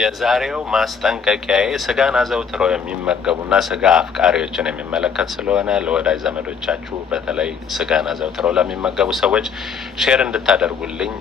የዛሬው ማስጠንቀቂያዬ ስጋን አዘውትረው የሚመገቡና ስጋ አፍቃሪዎችን የሚመለከት ስለሆነ ለወዳጅ ዘመዶቻችሁ በተለይ ስጋን አዘውትረው ለሚመገቡ ሰዎች ሼር እንድታደርጉልኝ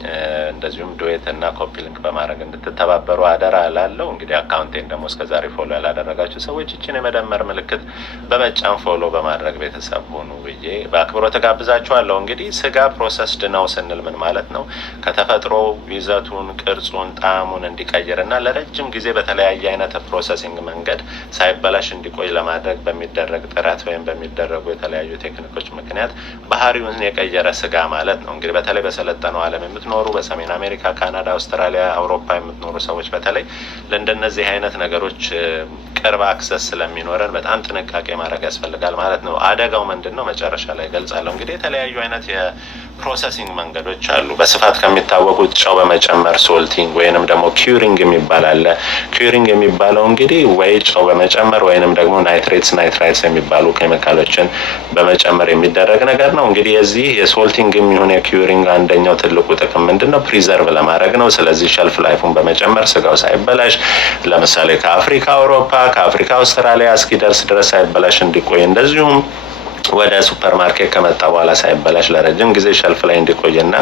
እንደዚሁም ዱዌት እና ኮፒ ሊንክ በማድረግ እንድትተባበሩ አደራ እላለሁ። እንግዲህ አካውንቴን ደግሞ እስከዛሬ ፎሎ ያላደረጋችሁ ሰዎች ይችን የመደመር ምልክት በመጫን ፎሎ በማድረግ ቤተሰብ ሆኑ ብዬ በአክብሮት ተጋብዛችኋለሁ። እንግዲህ ስጋ ፕሮሰስድ ነው ስንል ምን ማለት ነው? ከተፈጥሮ ይዘቱን፣ ቅርጹን፣ ጣዕሙን እንዲቀይርና ለረጅም ጊዜ በተለያየ አይነት ፕሮሰሲንግ መንገድ ሳይበላሽ እንዲቆይ ለማድረግ በሚደረግ ጥረት ወይም በሚደረጉ የተለያዩ ቴክኒኮች ምክንያት ባህሪውን የቀየረ ስጋ ማለት ነው። እንግዲህ በተለይ በሰለጠነው ዓለም የምትኖሩ በሰሜን አሜሪካ፣ ካናዳ፣ አውስትራሊያ፣ አውሮፓ የምትኖሩ ሰዎች በተለይ ለእንደነዚህ አይነት ነገሮች ቅርብ አክሰስ ስለሚኖረን በጣም ጥንቃቄ ማድረግ ያስፈልጋል ማለት ነው። አደጋው ምንድን ነው? መጨረሻ ላይ ገልጻለሁ። እንግዲህ የተለያዩ አይነት የፕሮሰሲንግ መንገዶች አሉ። በስፋት ከሚታወቁት ጨው በመጨመር ሶልቲንግ ወይንም ደግሞ ኪዩሪንግ የሚባል አለ። ኪዩሪንግ የሚባለው እንግዲህ ወይ ጨው በመጨመር ወይንም ደግሞ ናይትራይትስ የሚባሉ ኬሚካሎችን በመጨመር የሚደረግ ነገር ነው። እንግዲህ የዚህ የሶልቲንግ የሚሆን የኪዩሪንግ አንደኛው ትልቁ ጥቅም ምንድን ነው? ፕሪዘርቭ ለማድረግ ነው። ስለዚህ ሸልፍ ላይፉን በመጨመር ስጋው ሳይበላሽ ለምሳሌ ከአፍሪካ አውሮፓ፣ ከአፍሪካ አውስትራሊያ እስኪደርስ ድረስ ሳይበላሽ እንዲቆይ እንደዚሁም ወደ ሱፐር ማርኬት ከመጣ በኋላ ሳይበላሽ ለረጅም ጊዜ ሸልፍ ላይ እንዲቆይና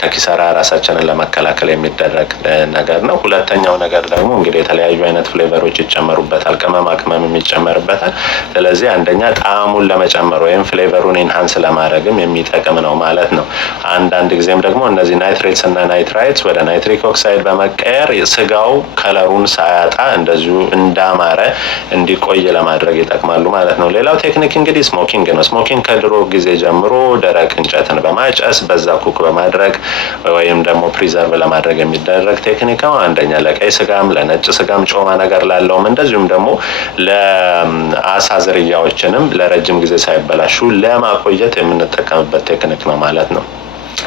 ከኪሳራ ራሳችንን ለመከላከል የሚደረግ ነገር ነው። ሁለተኛው ነገር ደግሞ እንግዲህ የተለያዩ አይነት ፍሌቨሮች ይጨመሩበታል፣ ቅመማ ቅመም ይጨመርበታል። ስለዚህ አንደኛ ጣዕሙን ለመጨመር ወይም ፍሌቨሩን ኢንሃንስ ለማድረግም የሚጠቅም ነው ማለት ነው። አንዳንድ ጊዜም ደግሞ እነዚህ ናይትሬትስ እና ናይትራይትስ ወደ ናይትሪክ ኦክሳይድ በመቀየር ስጋው ከለሩን ሳያጣ እንደዚሁ እንዳማረ እንዲቆይ ለማድረግ ይጠቅማሉ ማለት ነው። ሌላው ቴክኒክ እንግዲህ ስሞኪንግ ነው። ስሞኪንግ ከድሮ ጊዜ ጀምሮ ደረቅ እንጨትን በማጨስ በዛ ኩክ በማድረግ ወይም ደግሞ ፕሪዘርቭ ለማድረግ የሚደረግ ቴክኒክ ነው። አንደኛ ለቀይ ስጋም ለነጭ ስጋም ጮማ ነገር ላለውም እንደዚሁም ደግሞ ለአሳ ዝርያዎችንም ለረጅም ጊዜ ሳይበላሹ ለማቆየት የምንጠቀምበት ቴክኒክ ነው ማለት ነው።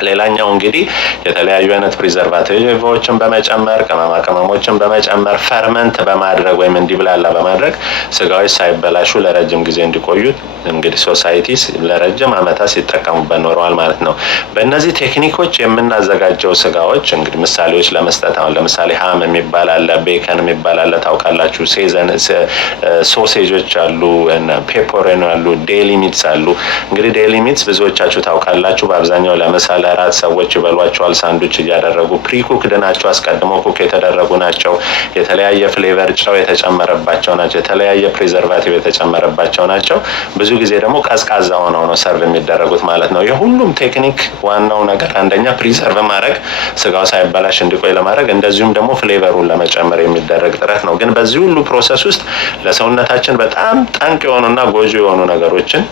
ሌላኛው እንግዲህ የተለያዩ አይነት ፕሪዘርቫቲቮችን በመጨመር ቅመማ ቅመሞችን በመጨመር ፈርመንት በማድረግ ወይም እንዲብላላ በማድረግ ስጋዎች ሳይበላሹ ለረጅም ጊዜ እንዲቆዩ እንግዲህ ሶሳይቲስ ለረጅም ዓመታት ሲጠቀሙበት ኖረዋል ማለት ነው። በእነዚህ ቴክኒኮች የምናዘጋጀው ስጋዎች እንግዲህ ምሳሌዎች ለመስጠት አሁን ለምሳሌ ሃም የሚባል አለ፣ ቤከን የሚባል አለ ታውቃላችሁ። ሶሴጆች አሉ፣ ፔፐሮኒ አሉ፣ ዴሊ ሚትስ አሉ። እንግዲህ ዴሊ ሚትስ ብዙዎቻችሁ ታውቃላችሁ። በአብዛኛው ለምሳሌ ለአራት ሰዎች ይበሏቸዋል። ሳንዱች እያደረጉ ፕሪኩክድ ናቸው፣ አስቀድመው ኩክ የተደረጉ ናቸው። የተለያየ ፍሌቨር ጨው የተጨመረባቸው ናቸው። የተለያየ ፕሪዘርቫቲቭ የተጨመረባቸው ናቸው። ብዙ ጊዜ ደግሞ ቀዝቃዛ ሆነው ነው ሰርቭ የሚደረጉት ማለት ነው። የሁሉም ቴክኒክ ዋናው ነገር አንደኛ ፕሪዘርቭ ማድረግ ስጋው ሳይበላሽ እንዲቆይ ለማድረግ እንደዚሁም ደግሞ ፍሌቨሩን ለመጨመር የሚደረግ ጥረት ነው። ግን በዚህ ሁሉ ፕሮሰስ ውስጥ ለሰውነታችን በጣም ጠንቅ የሆኑና ጎጂ የሆኑ ነገሮችን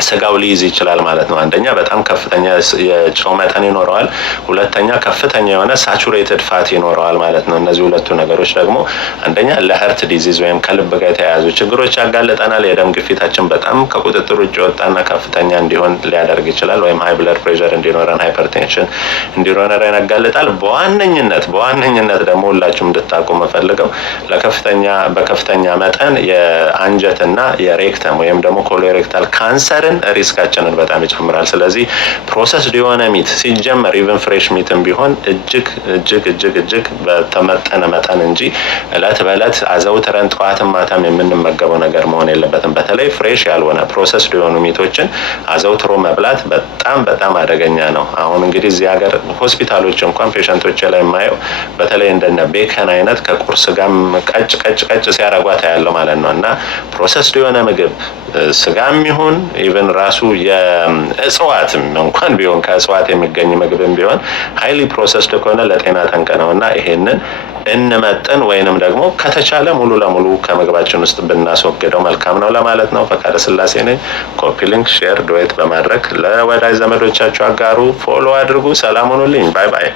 ስጋው ሊይዝ ይችላል ማለት ነው። አንደኛ በጣም ከፍተኛ የጨው መጠን ይኖረዋል። ሁለተኛ ከፍተኛ የሆነ ሳቹሬትድ ፋት ይኖረዋል ማለት ነው። እነዚህ ሁለቱ ነገሮች ደግሞ አንደኛ ለሀርት ዲዚዝ ወይም ከልብ ጋር የተያያዙ ችግሮች ያጋልጠናል። የደም ግፊታችን በጣም ከቁጥጥር ውጭ የወጣና ከፍተኛ እንዲሆን ሊያደርግ ይችላል። ወይም ሃይ ብለድ ፕሬሸር እንዲኖረን፣ ሃይፐርቴንሽን እንዲኖረን ያጋልጣል። በዋነኝነት ደግሞ ሁላችሁም እንድታውቁ የምፈልገው በከፍተኛ መጠን የአንጀትና የሬክተም ወይም ደግሞ ኮሎሬክታል ካንሰር ሪስካችንን በጣም ይጨምራል። ስለዚህ ፕሮሰስድ የሆነ ሚት ሲጀመር ኢቨን ፍሬሽ ሚትም ቢሆን እጅግ በተመጠነ መጠን እንጂ እለት በእለት አዘውትረን ጠዋትም ማታም የምንመገበው ነገር መሆን የለበትም። በተለይ ፍሬሽ ያልሆነ ፕሮሰስድ የሆኑ ሚቶችን አዘውትሮ መብላት በጣም አደገኛ ነው። አሁን እንግዲህ እዚህ ሀገር ሆስፒታሎች እንኳን ፔሸንቶች ላይ የማየው በተለይ እንደነ ቤከን አይነት ከቁርስ ጋርም ቀጭ ሲያረጓታ ያለው ማለት ነው። እና ፕሮሰስድ የሆነ ምግብ ስጋም ይሁን ኢቨን ራሱ የእጽዋትም እንኳን ቢሆን ከእጽዋት የሚገኝ ምግብም ቢሆን ሃይሊ ፕሮሰስድ ከሆነ ለጤና ጠንቅ ነው እና ይሄንን እንመጥን ወይንም ደግሞ ከተቻለ ሙሉ ለሙሉ ከምግባችን ውስጥ ብናስወግደው መልካም ነው ለማለት ነው። ፈቃደ ስላሴ ነኝ። ኮፒ ሊንክ፣ ሼር፣ ዱዌት በማድረግ ለወዳጅ ዘመዶቻችሁ አጋሩ፣ ፎሎ አድርጉ። ሰላም ሁኑልኝ። ባይ ባይ።